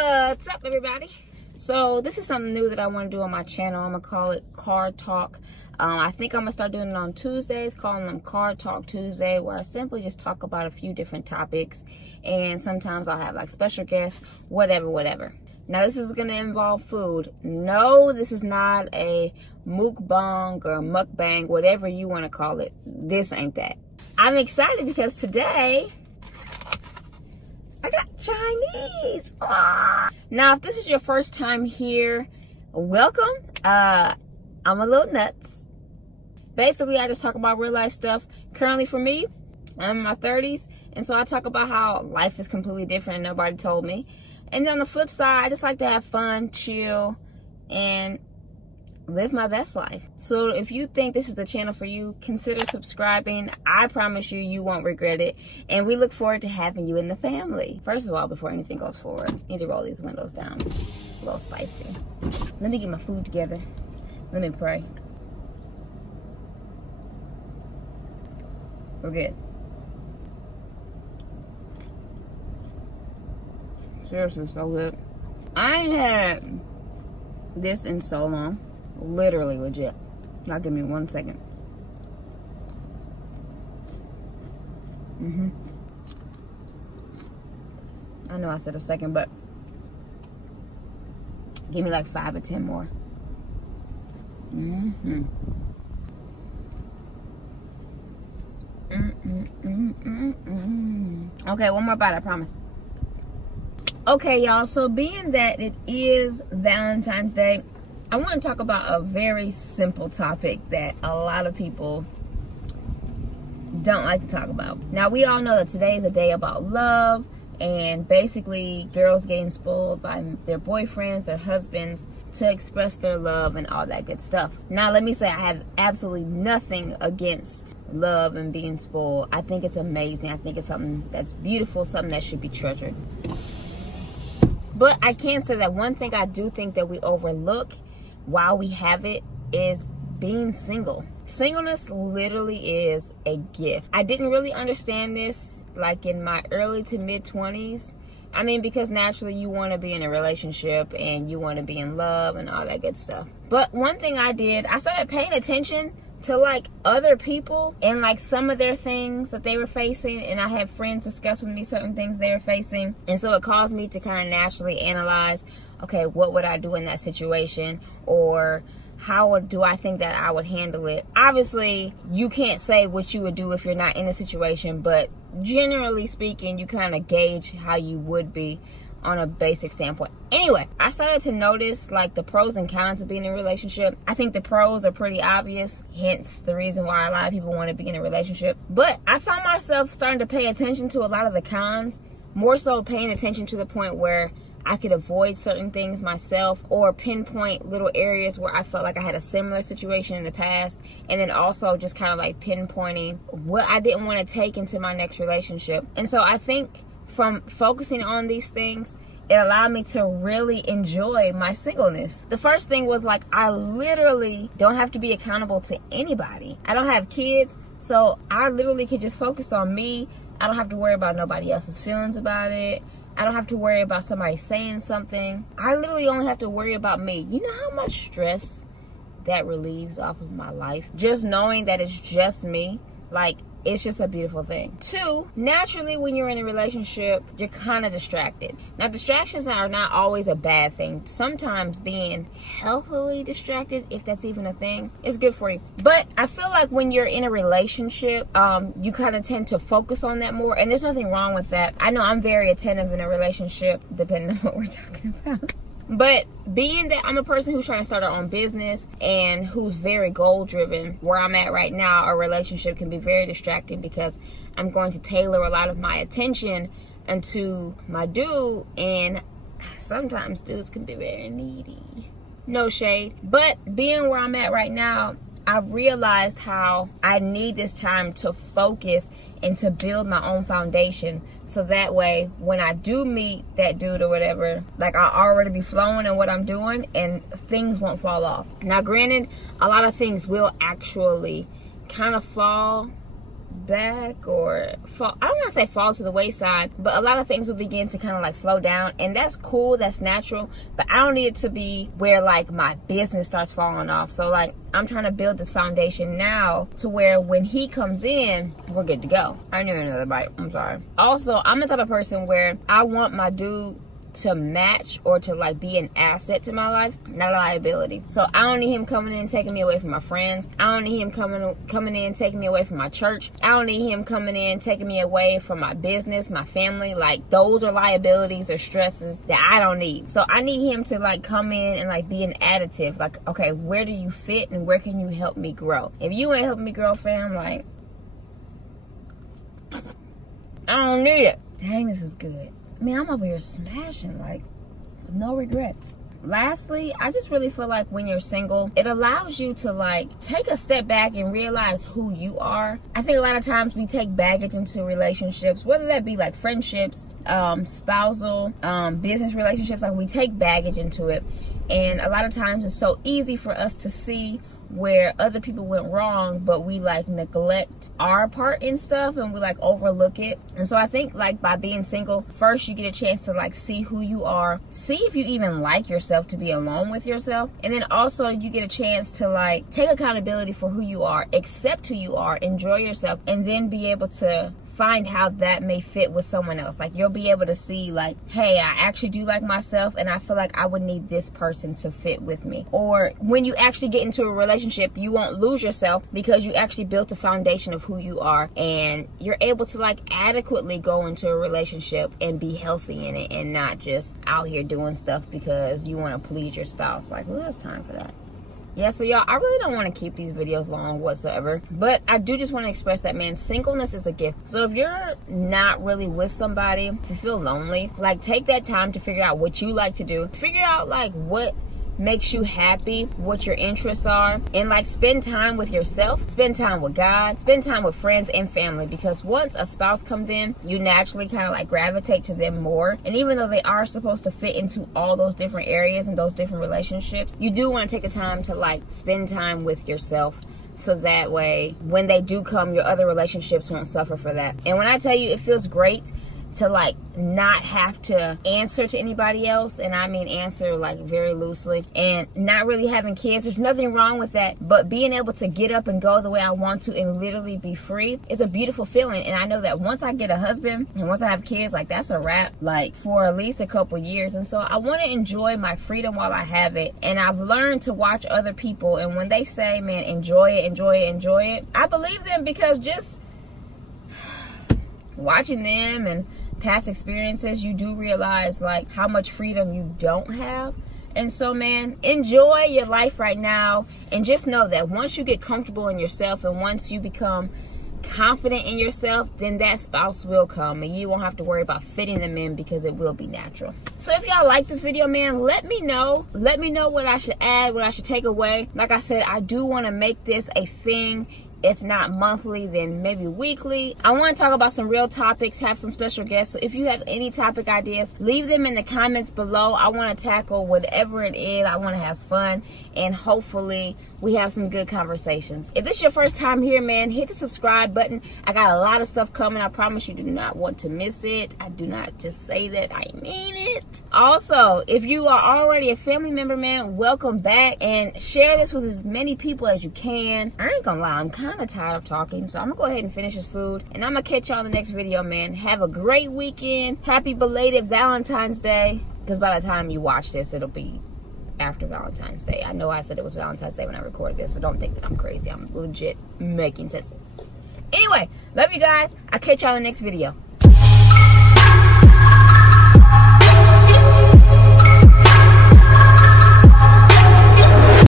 What's up, everybody? So this is something new that I want to do on my channel. I'm gonna call it Car Talk. I think I'm gonna start doing it on Tuesdays, calling them Car Talk Tuesday, where I simply just talk about a few different topics, and sometimes I'll have like special guests, whatever. Now this is gonna involve food. No, this is not a mukbang or mukbang, whatever you want to call it. This ain't that. I'm excited because today I got Chinese. Now, if this is your first time here, welcome. I'm a little nuts. Basically, I just talk about real life stuff. Currently, for me, I'm in my 30s, and so I talk about how life is completely different and nobody told me. And then on the flip side, I just like to have fun, chill, and live my best life. So if you think this is the channel for you, consider subscribing. I promise you won't regret it, and we look forward to having you in the family. First of all, before anything goes forward, I need to roll these windows down. It's a little spicy. Let me get my food together. Let me pray. We're good. Seriously, so good. I ain't had this in so long. Literally legit. Now give me 1 second. I know I said a second, but give me like 5 or 10 more. Okay, one more bite, I promise. Okay, y'all, so being that it is Valentine's Day, I want to talk about a very simple topic that a lot of people don't like to talk about. Now, we all know that today is a day about love, and basically girls getting spoiled by their boyfriends, their husbands, to express their love and all that good stuff. Now, let me say I have absolutely nothing against love and being spoiled. I think it's amazing. I think it's something that's beautiful, something that should be treasured. But I can say that one thing I do think that we overlook while we have it is being single. Singleness literally is a gift. I didn't really understand this like in my early to mid 20s. I mean, because naturally you want to be in a relationship and you want to be in love and all that good stuff. But one thing I did, I started paying attention to like other people and like some of their things that they were facing, and I had friends discuss with me certain things they were facing, and so it caused me to kind of naturally analyze, okay, what would I do in that situation, or how do I think that I would handle it. Obviously you can't say what you would do if you're not in a situation, but generally speaking you kind of gauge how you would be on a basic standpoint. Anyway, I started to notice like the pros and cons of being in a relationship. I think the pros are pretty obvious, hence the reason why a lot of people want to be in a relationship. But I found myself starting to pay attention to a lot of the cons, more so paying attention to the point where I could avoid certain things myself, or pinpoint little areas where I felt like I had a similar situation in the past, and then also just kind of like pinpointing what I didn't want to take into my next relationship. And so I think from focusing on these things, it allowed me to really enjoy my singleness. The first thing was like, I literally don't have to be accountable to anybody. I don't have kids, so I literally could just focus on me. I don't have to worry about nobody else's feelings about it. I don't have to worry about somebody saying something. I literally only have to worry about me. You know how much stress that relieves off of my life? Just knowing that it's just me, like, it's just a beautiful thing. 2, naturally when you're in a relationship, you're kind of distracted. Now, distractions are not always a bad thing. Sometimes being healthily distracted, if that's even a thing, is good for you. But I feel like when you're in a relationship, you kind of tend to focus on that more, and there's nothing wrong with that. I know I'm very attentive in a relationship, depending on what we're talking about. But being that I'm a person who's trying to start her own business and who's very goal driven, where I'm at right now, a relationship can be very distracting because I'm going to tailor a lot of my attention into my dude, and sometimes dudes can be very needy. No shade. But being where I'm at right now, I've realized how I need this time to focus and to build my own foundation, so that way when I do meet that dude or whatever, like I'll already be flowing in what I'm doing and things won't fall off. Now granted, a lot of things will actually kind of fall back or fall. I don't want to say fall to the wayside, but a lot of things will begin to kind of like slow down, and that's cool, that's natural. But I don't need it to be where like my business starts falling off. So like I'm trying to build this foundation now to where when he comes in, we're good to go. I need another bite, I'm sorry. Also, I'm the type of person where I want my dude to match or to like be an asset to my life, not a liability. So I don't need him coming in taking me away from my friends. I don't need him coming in taking me away from my church. I don't need him coming in taking me away from my business, my family. Like those are liabilities or stresses that I don't need. So I need him to like come in and like be an additive. Like, okay, where do you fit and where can you help me grow? If you ain't helping me grow, fam, like I don't need it. Dang, this is good. Man, I'm over here smashing, like, no regrets. Lastly, I just really feel like when you're single, it allows you to like take a step back and realize who you are. I think a lot of times we take baggage into relationships, whether that be like friendships, spousal, business relationships. Like we take baggage into it, and a lot of times it's so easy for us to see where other people went wrong, but we like neglect our part in stuff and we like overlook it. And so I think like by being single, first you get a chance to like see who you are, see if you even like yourself, to be alone with yourself, and then also you get a chance to like take accountability for who you are, accept who you are, enjoy yourself, and then be able to find how that may fit with someone else. Like you'll be able to see like, hey, I actually do like myself and I feel like I would need this person to fit with me. Or when you actually get into a relationship, you won't lose yourself because you actually built a foundation of who you are, and you're able to like adequately go into a relationship and be healthy in it and not just out here doing stuff because you want to please your spouse. Like, who has time for that? Yeah, so y'all, I really don't want to keep these videos long whatsoever, but I do just want to express that, man, singleness is a gift. So if you're not really with somebody, if you feel lonely, like take that time to figure out what you like to do. Figure out like what makes you happy, what your interests are, and like spend time with yourself, spend time with God, spend time with friends and family, because once a spouse comes in, you naturally kind of like gravitate to them more. And even though they are supposed to fit into all those different areas and those different relationships, you do want to take the time to like spend time with yourself, so that way when they do come, your other relationships won't suffer for that. And when I tell you it feels great to like not have to answer to anybody else, and I mean answer like very loosely, and not really having kids, there's nothing wrong with that, but being able to get up and go the way I want to and literally be free is a beautiful feeling. And I know that once I get a husband and once I have kids, like that's a wrap, like for at least a couple years. And so I want to enjoy my freedom while I have it. And I've learned to watch other people, and when they say, man, enjoy it, enjoy it, enjoy it, I believe them, because just watching them and past experiences, you do realize like how much freedom you don't have. And so, man, enjoy your life right now, and just know that once you get comfortable in yourself and once you become confident in yourself, then that spouse will come and you won't have to worry about fitting them in, because it will be natural. So if y'all like this video, man, let me know what I should add, what I should take away. Like I said, I do want to make this a thing, if not monthly, then maybe weekly. I want to talk about some real topics, have some special guests. So if you have any topic ideas, leave them in the comments below. I want to tackle whatever it is. I want to have fun, and hopefully we have some good conversations. If this is your first time here, man, hit the subscribe button. I got a lot of stuff coming. I promise you do not want to miss it. I do not just say that, I mean it. Also, if you are already a family member, man, welcome back, and share this with as many people as you can. I ain't gonna lie, I'm kind of tired of talking, so I'm gonna go ahead and finish this food, and I'm gonna catch y'all in the next video, man. Have a great weekend. Happy belated Valentine's Day, because by the time you watch this, it'll be after Valentine's Day. I know I said it was Valentine's Day when I recorded this, so don't think that I'm crazy. I'm legit making sense. Anyway, love you guys. I'll catch y'all in the next video.